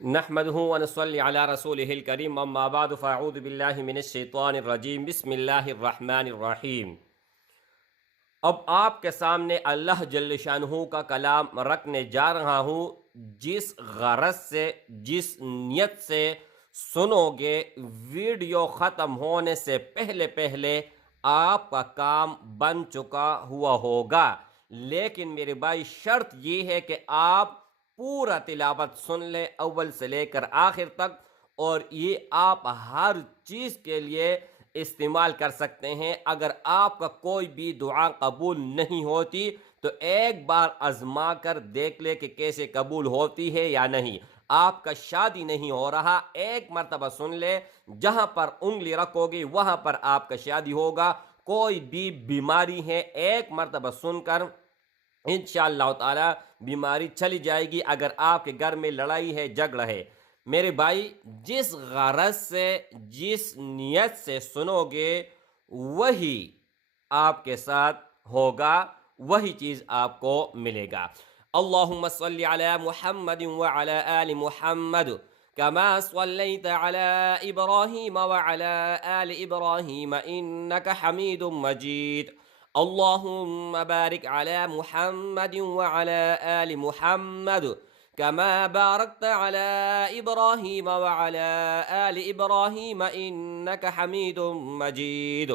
नहमदहु व नसल्ली अला रसूलिहिल करीम अम्मा बाद फ़अऊज़ु बिल्लाहि मिनश शैतानिर रजीम बिस्मिल्लाहिर रहमानिर रहीम। अब आपके सामने अल्लाह जल्ल शानहू का कलाम रखने जा रहा हूँ। जिस गरज से, जिस नियत से सुनोगे, वीडियो ख़त्म होने से पहले पहले आपका काम बन चुका हुआ होगा। लेकिन मेरे भाई, शर्त ये है कि आप पूरा तिलावत सुन ले अव्वल से लेकर आखिर तक, और ये आप हर चीज के लिए इस्तेमाल कर सकते हैं। अगर आपका कोई भी दुआ कबूल नहीं होती तो एक बार आजमा कर देख ले कि कैसे कबूल होती है या नहीं। आपका शादी नहीं हो रहा, एक मर्तबा सुन ले, जहां पर उंगली रखोगे वहां पर आपका शादी होगा। कोई भी बीमारी है, एक मर्तबा सुनकर इंशाअल्लाह ताला बीमारी चली जाएगी। अगर आपके घर में लड़ाई है, झगड़ा है, मेरे भाई, जिस गरज से, जिस नियत से सुनोगे वही आपके साथ होगा, वही चीज आपको मिलेगा। अल्लाहुम्मा सल्ली अला मुहम्मद व अला आलि मुहम्मद कमा सल्लैत अला इब्राहीम व अला आलि इब्राहीम इन्नका हमीदुम मजीद। अल्लाहुम्मा बारिक अला मुहम्मद व अला आलि मुहम्मद कमा बारकत अला इब्राहीम व अला आलि इब्राहीम इन्नका हमीदुम मजीद।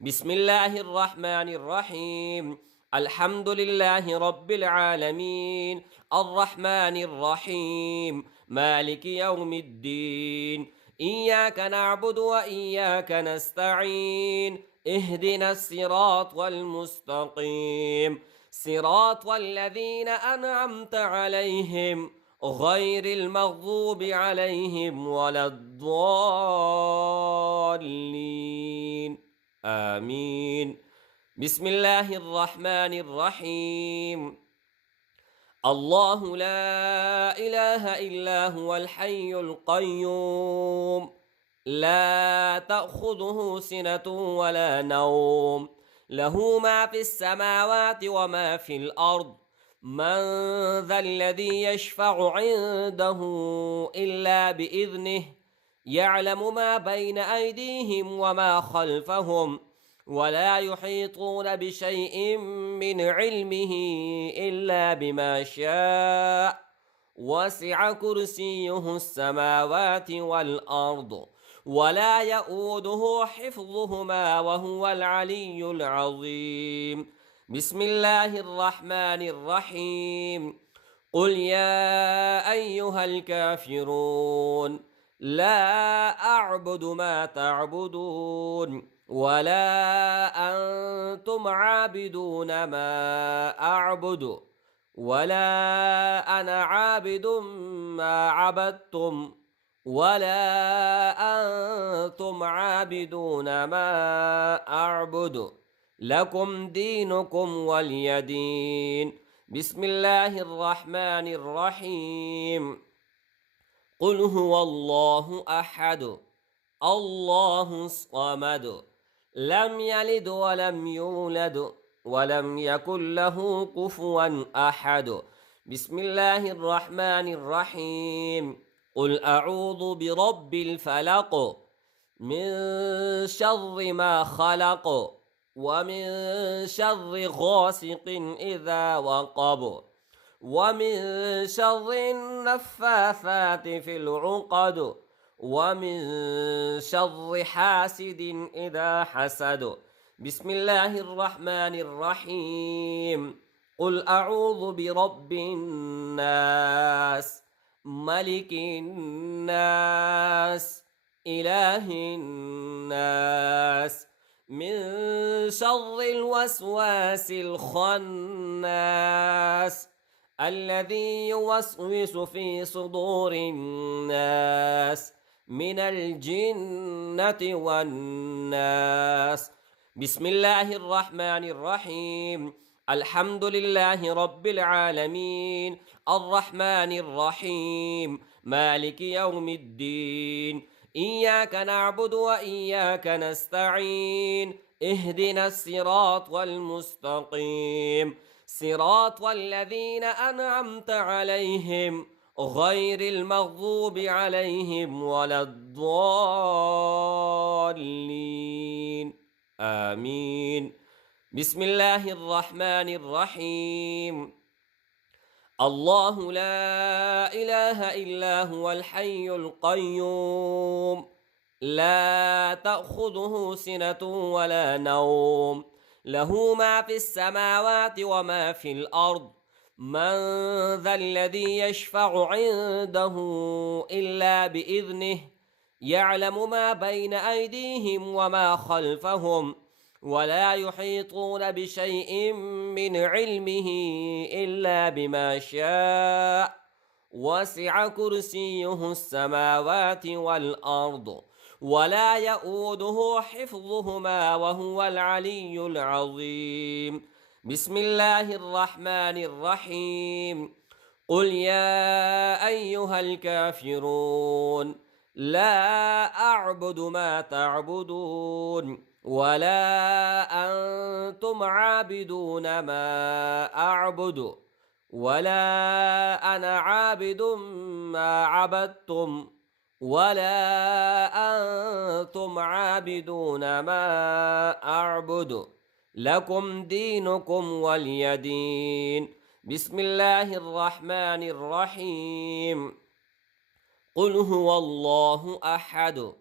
बिस्मिल्लाहिर रहमानिर रहीम। अल्हम्दुलिल्लाहि रब्बिल आलमीन अर्रहमानिर रहीम मालिकि यौमिद्दीन इय्याका नअबुदु व इय्याका नस्तईन इहदिनस सिरातल मुस्तकीम सिरातल लज़ीना अनअमता अलैहिम गैरिल मग़ज़ूबि अलैहिम वलद्दॉल्लीन आमीन। बिस्मिल्लाहिर रहमानिर रहीम। अल्लाहु ला इलाहा इल्ला हुवल हय्युल क़य्यूम ला तअख़ुज़ुहु सिनतुन वला नौम लहू मा फ़िस समावाति व मा फ़िल अर्द मन ज़ल्लज़ी यशफ़अु इन्दहु इल्ला बिइज़निहि यअलमु मा बैन अयदीहिम व मा ख़ल्फ़हुम वला युहीतून बिशैइन मिन इल्मिही इल्ला बिमा शाअ वसिअ कुर्सियुहुस समावाति वल अर्द वला यऊदुहु हिफ्ज़ुहुमा व हुवल अलिय्युल अज़ीम। बिस्मिल्लाहिर रहमानिर रहीम। क़ुल या अय्युहल काफ़िरून ला अअबुदु मा तअबुदून वला अंतुम आबिदून मा अअबुदु वला अना आबिदुम मा अबदतुम वला अंतुम आबिदून मा अअबुदु लकुम दीनुकुम वलिय दीन। बिस्मिल्लाहिर रहमानिर रहीम। क़ुल हुवल्लाहु अहद अल्लाहुस समद लम यलिद वलम यूलद वलम यकुल लहू कुफुवन अहद। बिस्मिल्लाहिर रहमानिर रहीम। क़ुल अऊज़ु बिरब्बिल फलक़ मिन शर्रि मा खलक़ व मिन शर्रि गासिक़िन इज़ा वक़ब व मिन शर्रि नफ़्फ़ाथाति फ़िल उक़द व मिन शर्रि हासिदिन इज़ा हसद। बिस्मिल्लाहिर रहमानिर रहीम। क़ुल अऊज़ु बिरब्बिन नास मलिकिन नास इलाहिन नास मिन शर्रिल वस्वासिल खन्नास अल्लज़ी युवस्विसु फ़ी सुदूरिन नास मिनल जिन्नति वन्नास। बिस्मिल्लाहिर रहमानिर रहीम। अल्हम्दुलिल्लाहि रब्बिल आलमीन अर्रहमानिर रहीम मालिकि यौमिद्दीन इय्याका नअबुदु व इय्याका नस्तईन इहदिनस सिरातल मुस्तकीम सिरातल लज़ीना अनअमता अलैहिम غير المغضوب عليهم ولا الضالين آمين. بسم الله الرحمن الرحيم. الله لا إله إلا هو الحي القيوم لا تأخذه سنة ولا نوم له ما في السماوات وما في الأرض من ذا الذي يشفع عنده إلا بإذنه يعلم ما بين أيديهم وما خلفهم ولا يحيطون بشيء من علمه إلا بما شاء وسع كرسيه السماوات والأرض ولا يؤوده حفظهما وهو العلي العظيم. بسم الله الرحمن الرحيم. قل يا أيها الكافرون لا أعبد ما تعبدون ولا أنتم عابدون ما أعبد ولا أنا عابد ما عبدتم ولا أنتم عابدون ما أعبد لكم دينكم ولي دين. بسم الله الرحمن الرحيم. قل هو الله أحد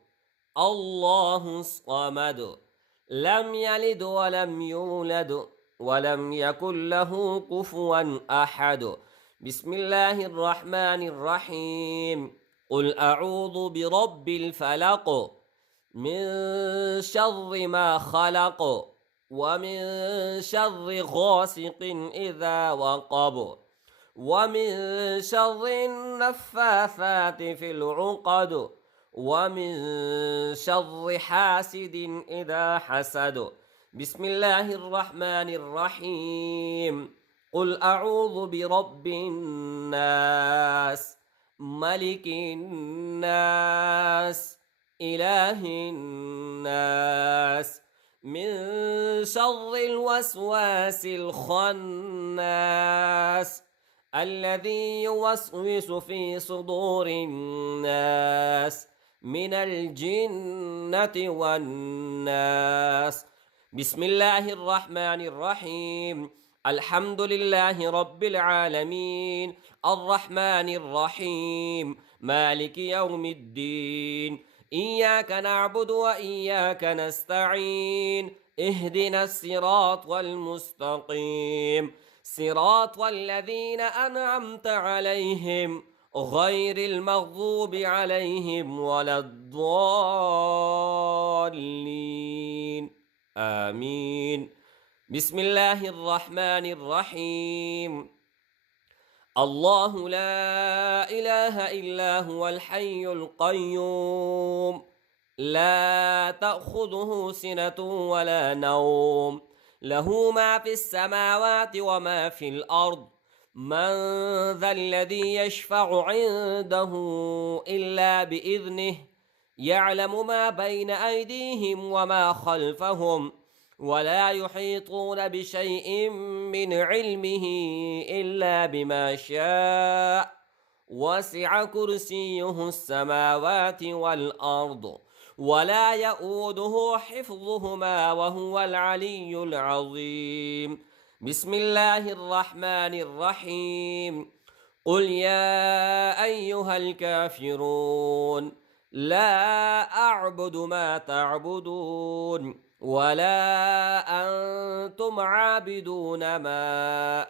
الله الصمد لم يلد ولم يولد ولم يكن له كفوا أحد. بسم الله الرحمن الرحيم. قل أعوذ برب الفلق من شر ما خلق ومن شر غاسق إذا وقب ومن شر النفاثات في العقد ومن شر حاسد إذا حسد. بسم الله الرحمن الرحيم. قل أعوذ برب الناس ملك الناس إله الناس من شر الوسواس الخناس الذي يوسوس في صدور الناس من الجنة والناس. بسم الله الرحمن الرحيم. الحمد لله رب العالمين الرحمن الرحيم مالك يوم الدين إياك نعبد وإياك نستعين اهدنا الصراط المستقيم صراط الذين أنعمت عليهم غير المغضوب عليهم ولا الضالين آمين. بسم الله الرحمن الرحيم. الله لا إله إلا هو الحي القيوم لا تأخذه سنة ولا نوم له ما في السماوات وما في الأرض من ذا الذي يشفع عنده إلا بإذنه يعلم ما بين أيديهم وما خلفهم ولا يحيطون بشيء من علمه إلا بما شاء وسع كرسيه السماوات والأرض ولا يؤوده حفظهما وهو العلي العظيم. بسم الله الرحمن الرحيم. قل يا أيها الكافرون لا أعبد ما تعبدون ولا أنتم عابدون ما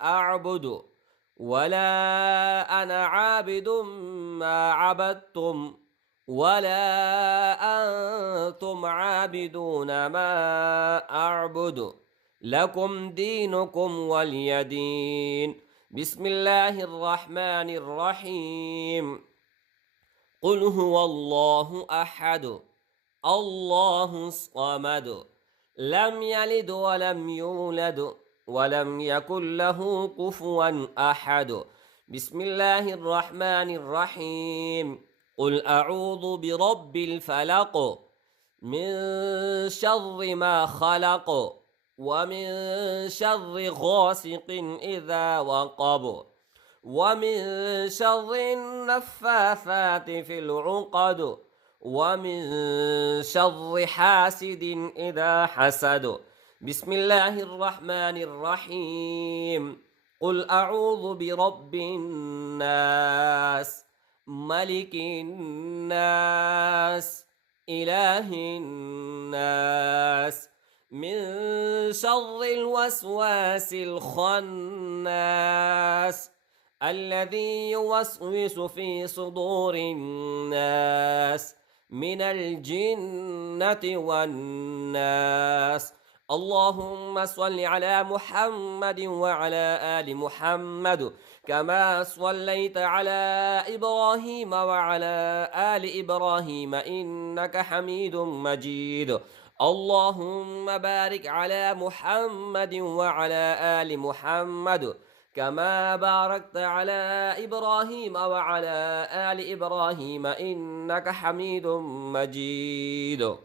أعبد ولا أنا عابد ما عبدتم ولا أنتم عابدون ما أعبد لكم دينكم ولي دين. بسم الله الرحمن الرحيم. قل هو الله أحد الله الصمد لم يلد ولم يولد ولم يكن له كفوا أحد. بسم الله الرحمن الرحيم. قل أعوذ برب الفلق من شر ما خلق ومن شر غاسق إذا وقب ومن شر النفاثات في العقد ومن شر حاسد إذا حسد. بسم الله الرحمن الرحيم. قل أعوذ برب الناس ملك الناس إله الناس من شر الوسواس الخناس الذي يوسوس في صدور الناس من الجنة والناس. اللهم صل على محمد وعلى آل محمد كما صليت على إبراهيم وعلى آل إبراهيم إنك حميد مجيد. اللهم بارك على محمد وعلى آل محمد كما باركت على إبراهيم وعلى آل إبراهيم إنك حميد مجيد.